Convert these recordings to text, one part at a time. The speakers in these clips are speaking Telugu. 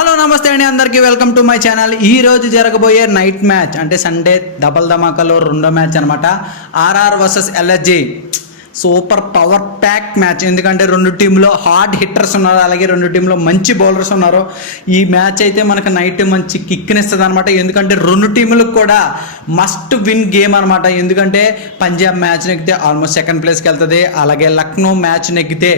హలో నమస్తే అండి అందరికీ వెల్కమ్ టు మై ఛానల్. ఈ రోజు జరగబోయే నైట్ మ్యాచ్ అంటే సండే డబల్ ధమాకాలో రెండో మ్యాచ్ అనమాట. RR versus LSG. Super power pack match. ఎందుకంటే రెండు టీంలో హార్డ్ హిట్టర్స్ ఉన్నారు, అలాగే రెండు టీంలో మంచి బౌలర్స్ ఉన్నారు. ఈ మ్యాచ్ అయితే మనకు నైట్ మంచి కిక్నిస్తుంది అనమాట. ఎందుకంటే రెండు టీములకు కూడా మస్ట్ విన్ గేమ్ అనమాట. ఎందుకంటే పంజాబ్ మ్యాచ్ నెగ్గితే ఆల్మోస్ట్ సెకండ్ ప్లేస్కి వెళ్తుంది, అలాగే లక్నో మ్యాచ్ నెగ్గితే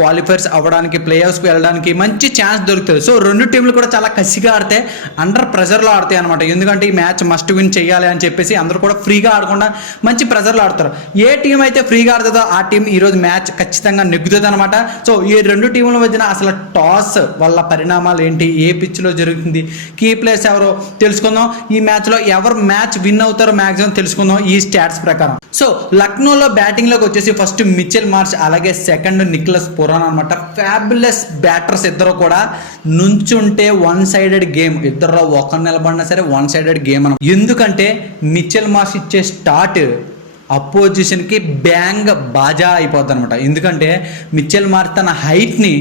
క్వాలిఫైర్స్ అవ్వడానికి ప్లే ఆఫ్స్కి వెళ్ళడానికి మంచి ఛాన్స్ దొరుకుతుంది. సో రెండు టీంలు కూడా చాలా కసిగా ఆడితే అండర్ ప్రెజర్లో ఆడతాయి అనమాట. ఎందుకంటే ఈ మ్యాచ్ మస్ట్ విన్ చేయాలి అని చెప్పేసి అందరూ కూడా ఫ్రీగా ఆడకుండా మంచి ప్రెజర్లో ఆడతారు. ఏ టీం అయితే ఫ్రీగా ఆడుతుందో ఆ టీం ఈరోజు మ్యాచ్ ఖచ్చితంగా నెగ్గుతుంది అనమాట. సో ఈ రెండు టీముల మధ్యన అసలు టాస్ వల్ల పరిణామాలు ఏంటి, ఏ పిచ్లో జరుగుతుంది, కీ ప్లేయర్స్ ఎవరో తెలుసుకుందాం. ఈ మ్యాచ్లో ఎవరు మ్యాచ్ విన్ అవుతారో మ్యాక్సిమం తెలుసుకుందాం ఈ స్టాట్స్ ప్రకారం. సో లక్నోలో బ్యాటింగ్లోకి వచ్చేసి ఫస్ట్ మిచెల్ మార్ష్, అలాగే సెకండ్ నికోలస్ పురాన్ అనమాట. ఫ్యాబులస్ బ్యాటర్స్ ఇద్దరు కూడా నుంచుంటే వన్ సైడెడ్ గేమ్. ఇద్దరు ఒకరు నిలబడినా సరే వన్ సైడెడ్ గేమ్ అనమాట. ఎందుకంటే మిచెల్ మార్ష్ ఇచ్చే స్టార్ట్ అపోజిషన్కి బ్యాంగ్ బాజా అయిపోద్ది అనమాట. ఎందుకంటే మిచెల్ మార్ష్ తన హైట్ని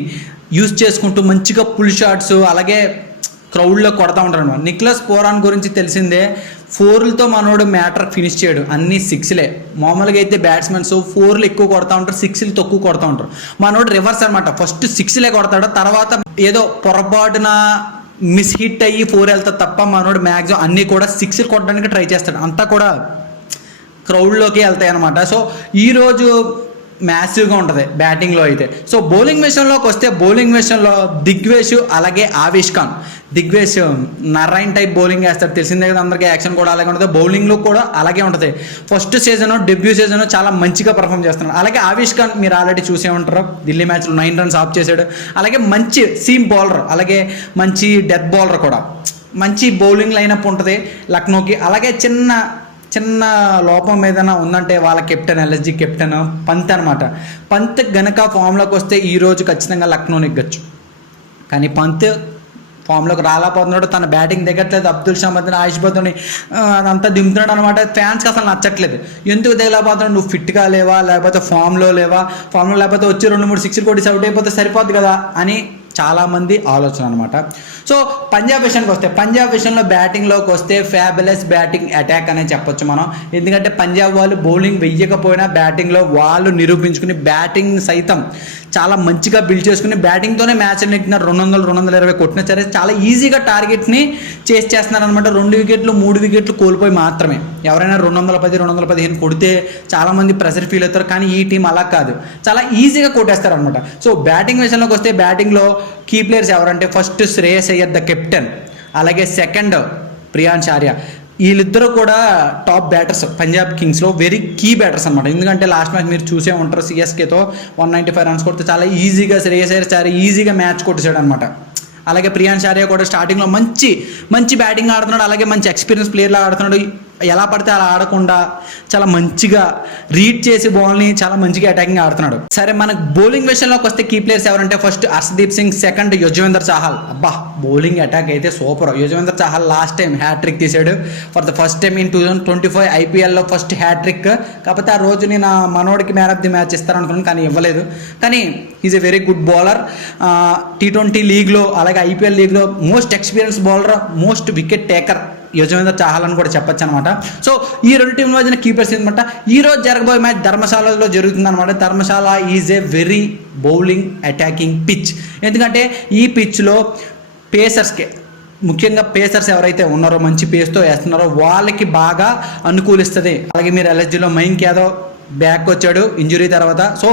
యూజ్ చేసుకుంటూ మంచిగా పుల్ షాట్స్ అలాగే క్రౌడ్లో కొడతా ఉంటారు అనమాట. నికోలస్ పురాన్ గురించి తెలిసిందే, ఫోర్లతో మనోడు మ్యాటర్ ఫినిష్ చేయడు, అన్ని సిక్స్లే. మామూలుగా అయితే బ్యాట్స్మెన్స్ ఫోర్లు ఎక్కువ కొడతా ఉంటారు, సిక్స్లు తక్కువ కొడతా ఉంటారు. మనోడు రివర్స్ అనమాట. ఫస్ట్ సిక్స్లే కొడతాడు, తర్వాత ఏదో పొరపాటున మిస్ హిట్ అయ్యి ఫోర్ వెళ్తాడు తప్ప మనోడు మ్యాక్సిమం అన్నీ కూడా సిక్స్లు కొట్టడానికి ట్రై చేస్తాడు. అంతా కూడా క్రౌడ్లోకి వెళ్తాయి అనమాట. సో ఈరోజు మ్యాసివ్గా ఉంటుంది బ్యాటింగ్లో అయితే. సో బౌలింగ్ విషయంలోకి వస్తే బౌలింగ్ విషయంలో దిగ్వేష్ అలాగే Avesh Khan. Digvesh Narine type bowling వేస్తాడు, తెలిసిందే కదా అందరికీ. యాక్షన్ కూడా అలాగే ఉంటుంది, బౌలింగ్లో కూడా అలాగే ఉంటుంది. ఫస్ట్ సీజన్ డెబ్యూ సీజన్ చాలా మంచిగా పర్ఫామ్ చేస్తున్నాడు. అలాగే ఆవేష్ ఖాన్ మీరు ఆల్రెడీ చూసే ఉంటారు, ఢిల్లీ మ్యాచ్లో 9 రన్స్ ఆఫ్ చేశాడు. అలాగే మంచి సీమ్ బౌలర్, అలాగే మంచి డెత్ బౌలర్ కూడా. మంచి బౌలింగ్ లైనప్ ఉంటుంది లక్నోకి. అలాగే చిన్న లోపం ఏదైనా ఉందంటే వాళ్ళ కెప్టెన్, ఎల్ఎస్జి కెప్టెన్ పంత్ అనమాట. పంత్ గనక ఫామ్లోకి వస్తే ఈరోజు ఖచ్చితంగా లక్నో నెగ్గచ్చు. కానీ పంత్ ఫామ్లోకి రాలేకపోతున్నాడు, తన బ్యాటింగ్ దిగట్లేదు. అబ్దుల్ షమద్, ఆయుష్ బదోని అదంతా దింపుతున్నాడు అనమాట. ఫ్యాన్స్కి అసలు నచ్చట్లేదు. ఎందుకు దిగలేకపోతున్నాడు, నువ్వు ఫిట్గా లేవా, లేకపోతే ఫామ్లో లేకపోతే వచ్చి 2-3 సిక్స్లు కొట్టి అవుట్ అయిపోతే సరిపోద్ది కదా అని చాలామంది ఆలోచన అనమాట. సో పంజాబ్ విషయానికి వస్తే, పంజాబ్ విషయంలో బ్యాటింగ్లోకి వస్తే ఫ్యాబులస్ బ్యాటింగ్ అటాక్ అనే చెప్పొచ్చు మనం. ఎందుకంటే పంజాబ్ వాళ్ళు బౌలింగ్ వెయ్యకపోయినా బ్యాటింగ్లో వాళ్ళు నిరూపించుకుని బ్యాటింగ్ సైతం చాలా మంచిగా బిల్డ్ చేసుకుని బ్యాటింగ్తోనే మ్యాచ్ నెగ్గినారు. 200-220 కొట్టినా సరే చాలా ఈజీగా టార్గెట్ని చేస్తున్నారు అనమాట. 2 వికెట్లు 3 వికెట్లు కోల్పోయి మాత్రమే. ఎవరైనా 210-215 కొడితే చాలామంది ప్రెషర్ ఫీల్ అవుతారు, కానీ ఈ టీం అలా కాదు, చాలా ఈజీగా కొట్టేస్తారు అనమాట. సో బ్యాటింగ్ విషయంలోకి వస్తే బ్యాటింగ్లో కీ ప్లేయర్స్ ఎవరంటే first Shreyas Iyer the captain, అలాగే సెకండ్ ప్రియాంష్ ఆర్య. వీళ్ళిద్దరూ కూడా టాప్ బ్యాటర్స్ పంజాబ్ కింగ్స్లో, వెరీ కీ బ్యాటర్స్ అనమాట. ఎందుకంటే లాస్ట్ మ్యాచ్ మీరు చూసే ఉంటారు, సిఎస్కేతో 195 రన్స్ కొడితే చాలా ఈజీగా శ్రేయస్ అయ్యర్ చాలా ఈజీగా మ్యాచ్ కొట్టేశాడు అనమాట. అలాగే ప్రియాంష్ ఆర్య కూడా స్టార్టింగ్లో మంచి బ్యాటింగ్ ఆడుతున్నాడు, అలాగే మంచి ఎక్స్పీరియన్స్ ప్లేయర్లా ఆడుతున్నాడు. ఎలా పడితే అలా ఆడకుండా చాలా మంచిగా రీడ్ చేసి బాల్ని చాలా మంచిగా అటాకింగ్ ఆడుతున్నాడు. సరే మనకు బౌలింగ్ విషయంలోకి వస్తే కీ ప్లేయర్స్ ఎవరంటే ఫస్ట్ హర్షదీప్ సింగ్, సెకండ్ యుజ్వేంద్ర చాహల్. అబ్బా బౌలింగ్ అటాక్ అయితే super. Yuzvendra Chahal last time hat trick తీసాడు for the first time in 2025 ఐపీఎల్లో ఫస్ట్ హ్యాట్రిక్. కాకపోతే ఆ రోజు నేను మనోడికి మ్యాన్ ఆఫ్ ది మ్యాచ్ ఇస్తారనుకున్నాను, కానీ ఇవ్వలేదు. కానీ is a very good bowler. T20 లీగ్లో అలాగే ఐపీఎల్ లీగ్లో most experience bowler, most wicket taker Yuzvendra Chahal అని కూడా చెప్పొచ్చు అనమాట. సో ఈ రెండు టీంల మధ్యన కీపర్స్ అనమాట. ఈ రోజు జరగబోయే మ్యాచ్ ధర్మశాలలో జరుగుతుంది అనమాట. Dharamshala is a very bowling attacking pitch. ఎందుకంటే ఈ పిచ్లో పేసర్స్కి, ముఖ్యంగా పేసర్స్ ఎవరైతే ఉన్నారో మంచి పేస్తో వేస్తున్నారో వాళ్ళకి బాగా అనుకూలిస్తుంది. అలాగే మీరు ఎల్ఎస్జీలో మయాంక్ యాదవ్ బ్యాక్ వచ్చాడు ఇంజురీ తర్వాత. సో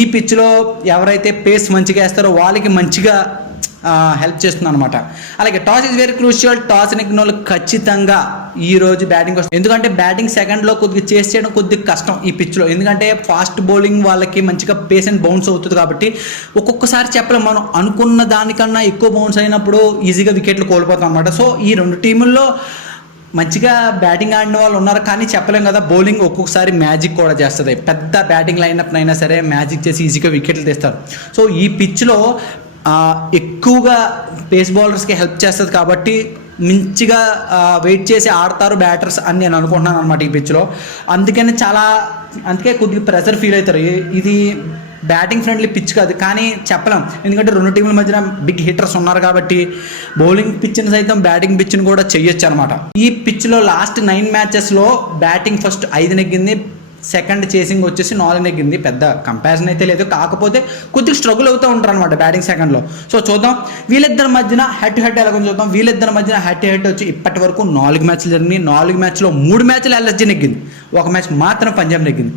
ఈ పిచ్లో ఎవరైతే పేస్ మంచిగా వేస్తారో వాళ్ళకి మంచిగా హెల్ప్ చేస్తుంది అనమాట. అలాగే toss is very crucial. Toss నెగ్గిన వాళ్ళు ఖచ్చితంగా ఈ రోజు బ్యాటింగ్ వస్తుంది. ఎందుకంటే బ్యాటింగ్ సెకండ్లో కొద్దిగా చేసి చేయడం కొద్దిగా కష్టం ఈ పిచ్లో. ఎందుకంటే ఫాస్ట్ బౌలింగ్ వాళ్ళకి మంచిగా పేస్ అండ్ బౌన్స్ అవుతుంది కాబట్టి ఒక్కొక్కసారి చెప్పలేం, మనం అనుకున్న దానికన్నా ఎక్కువ బౌన్స్ అయినప్పుడు ఈజీగా వికెట్లు కోల్పోతాం అనమాట. సో ఈ రెండు టీముల్లో మంచిగా బ్యాటింగ్ ఆడిన వాళ్ళు ఉన్నారు, కానీ చెప్పలేం కదా, బౌలింగ్ ఒక్కొక్కసారి మ్యాజిక్ కూడా చేస్తుంది. పెద్ద బ్యాటింగ్ లైనప్ అయినా సరే మ్యాజిక్ చేసి ఈజీగా వికెట్లు తీస్తారు. సో ఈ పిచ్లో ఎక్కువగా పేస్ బౌలర్స్కి హెల్ప్ చేస్తుంది కాబట్టి మంచిగా వెయిట్ చేసి ఆడతారు బ్యాటర్స్ అని నేను అనుకుంటున్నాను అనమాట ఈ పిచ్లో. అందుకే కొద్దిగా ప్రెషర్ ఫీల్ అవుతారు. ఇది బ్యాటింగ్ ఫ్రెండ్లీ పిచ్ కాదు, కానీ చెప్పలేం ఎందుకంటే రెండు టీంల మధ్యన బిగ్ హిట్టర్స్ ఉన్నారు కాబట్టి బౌలింగ్ పిచ్ని సైతం బ్యాటింగ్ పిచ్ని కూడా చెయ్యొచ్చు అనమాట. ఈ పిచ్లో లాస్ట్ 9 మ్యాచెస్లో బ్యాటింగ్ ఫస్ట్ 5 నెగ్గింది, సెకండ్ చేసింగ్ వచ్చేసి 4 నెగ్గింది. పెద్ద కంపారిజన్ అయితే లేదు, కాకపోతే కొద్దిగా స్ట్రగుల్ అవుతూ ఉంటారు అనమాట బ్యాటింగ్ సెకండ్లో. సో చూద్దాం వీళ్ళిద్దరి మధ్యన హెడ్ టు హెడ్ ఎలాగో చూద్దాం. వీళ్ళిద్దరి మధ్యన హెడ్ టు హెడ్ వచ్చి ఇప్పటి వరకు 4 మ్యాచ్లు జరిగినాయి. 4 మ్యాచ్లో 3 మ్యాచ్లు ఎల్ఎస్జీ నెగ్గింది, 1 మ్యాచ్ మాత్రం పంజాబ్ నెగ్గింది.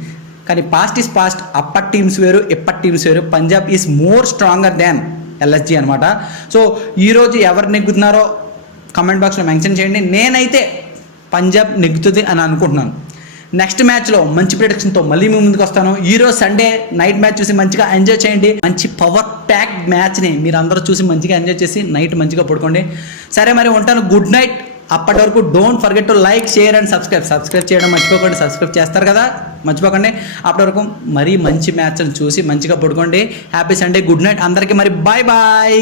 కానీ పాస్ట్ ఈస్ పాస్ట్, అప్పటి టీమ్స్ వేరు ఇప్పటి టీమ్స్ వేరు. Punjab is more stronger than LSG అనమాట. సో ఈరోజు ఎవరు నెగ్గుతున్నారో కమెంట్ బాక్స్లో మెన్షన్ చేయండి. నేనైతే పంజాబ్ నెగ్గుతుంది అని అనుకుంటున్నాను. నెక్స్ట్ మ్యాచ్లో మంచి ప్రిడిక్షన్తో మళ్ళీ మీ ముందుకు వస్తాను. ఈరోజు సండే నైట్ మ్యాచ్ చూసి మంచిగా ఎంజాయ్ చేయండి. మంచి పవర్ ప్యాక్ మ్యాచ్ని మీరు అందరూ చూసి మంచిగా ఎంజాయ్ చేసి నైట్ మంచిగా పడుకోండి. సరే మరి ఉంటాను, గుడ్ నైట్. అప్పటి వరకు don't forget to like, share and subscribe చేయడం మర్చిపోకండి. సబ్స్క్రైబ్ చేస్తారు కదా, మర్చిపోకండి. అప్పటి వరకు మరీ మంచి మ్యాచ్ని చూసి మంచిగా పడుకోండి. హ్యాపీ సండే, గుడ్ నైట్ అందరికీ. మరి బాయ్ బాయ్.